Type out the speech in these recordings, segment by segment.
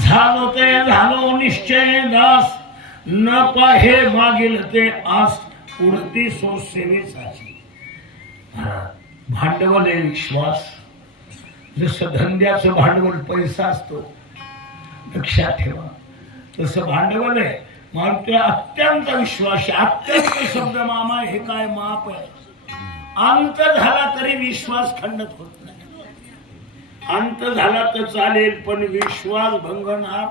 झालो ते झालो निश्चय दास. न पाहे मागील ते आस उडती सो सेवेचाची भांडवल आहे विश्वास. जसं धंद्याचं भांडवल पैसा असतो लक्षात ठेवा. तसं भांडवल आहे म्हणतोय अत्यंत विश्वास आहे. अत्यंत शब्द मामा हे काय माप आहे? अंत झाला तरी विश्वास खंडत होत नाही. अंत झाला तर चालेल पण विश्वास भंगणार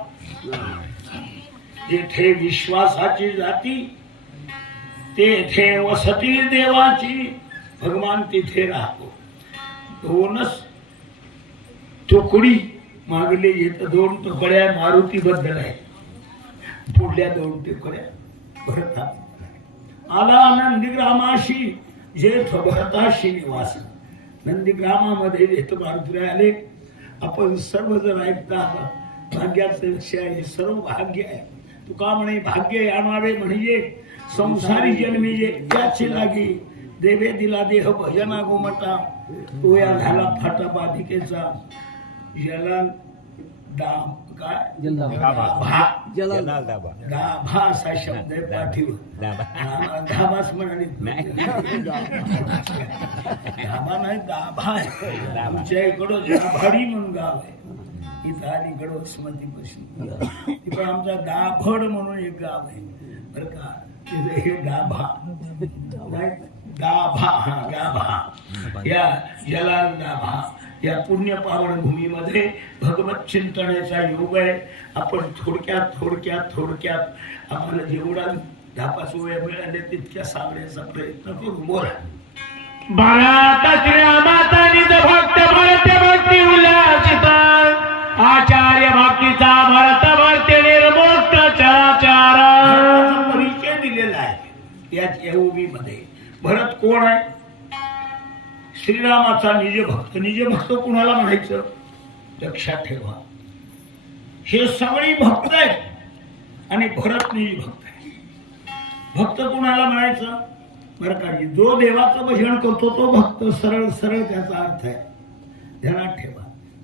जेथे विश्वासाची जाती तेथे वसती देवाची. भगवान तिथे राहतो. दोनच तुकडी मागले येत दोन तुकड्या मारुती बद्दल आहे पुढल्या दोन तुकड्या भरता आला नंदीग्रामाशी जेथ भरताशी निवास नंदीग्रामामध्ये जेथ मारुती आले आपण सर्वजण ऐकता आहात भाग्याचं लक्ष आहे हे सर्व भाग्य आहे. तुका म्हणे भाग्य आणावे म्हणजे संसारी जन्मी जे याची लागी देवे दिला देह भजना गोमटा. तो या झाला फाटा बाधिकेचा. याला गाभा असा शब्द आहे पाठीवर आम्हाला गाभाच म्हणाले गाभा नाही दाभा आहे आमच्या इकडं गाभाडी म्हणून गाव आहे इथं अलीकडं स्मृती पश्चिम तिकडं आमचा दाभड म्हणून एक गाव आहे बरं का तिथं हे गाभा काय? गाभा हा गाभा या जलाल गाभा या पुण्य पावन भूमीमध्ये भगवत चिंतनाचा योग आहे. आपण थोडक्यात थोडक्यात थोडक्यात आपल्याला जेवढा पाच वेळा मिळाले तितक्या सांगण्याचा प्रयत्न करू. बोला. भारत श्रीरामातानीच भक्त भरत भक्ती उल्हासिता. आचार्य भक्तीचा भरत भक्ती निर्मोक्त चराचार भरताचा परिचय दिलेला आहे या येऊबी मध्ये भरत कोण आहे? श्रीरामाचा निज भक्त निज भक्त कुणाला म्हणायचं? लक्षात ठेवा. हे सगळी भक्त आहेत आणि भरत निज भक्त आहे भक्त कुणाला म्हणायचं? बरं का जो देवाचं भजन करतो तो भक्त सरळ सरळ त्याचा अर्थ आहे. ध्यानात ठेवा.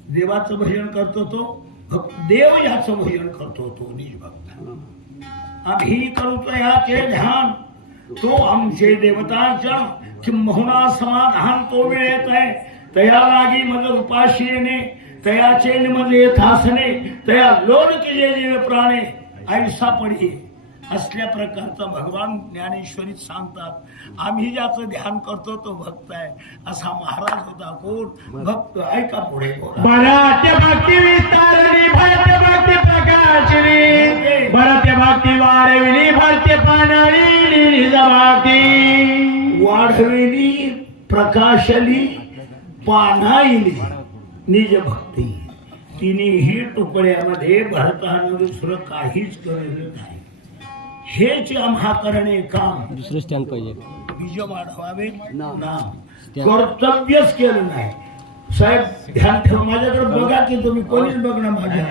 देवाचं भजन करतो तो भक्त देव याचं भजन करतो तो निज भक्त. आम्ही करतो याचे ध्यान. तो आमचे देवताच्या किंबहुना समाधान तो वेळेत आहे तया लागी मग उपाशी येणे तयाचे निमज येथासने तया लोन केले जीव प्राणे। ऐसा पडी असल्या प्रकारचा भगवान ज्ञानेश्वरीत सांगतात आम्ही ज्याचं ध्यान करतो तो भक्त आहे. असा महाराज होता कोण? भक्त ऐका पुढे भक्ती भक्ती प्रकाशनी। भरत भक्ती वाढविली भरते पानाळी निज भक्ती वाढविली प्रकाशली पानाईली निज भक्ती. तिन्ही तुकड्यामध्ये भरतानं दुसरं काहीच केलेलं नाही. हेच आम्हा करणे काम. दुसरं स्टँड पाहिजे. बीज वाढवावे कर्तव्यच केलं नाही. साहेब ध्यान ठेवा माझ्याकडे बघा की तुम्ही कोणीच बघणं माझ्या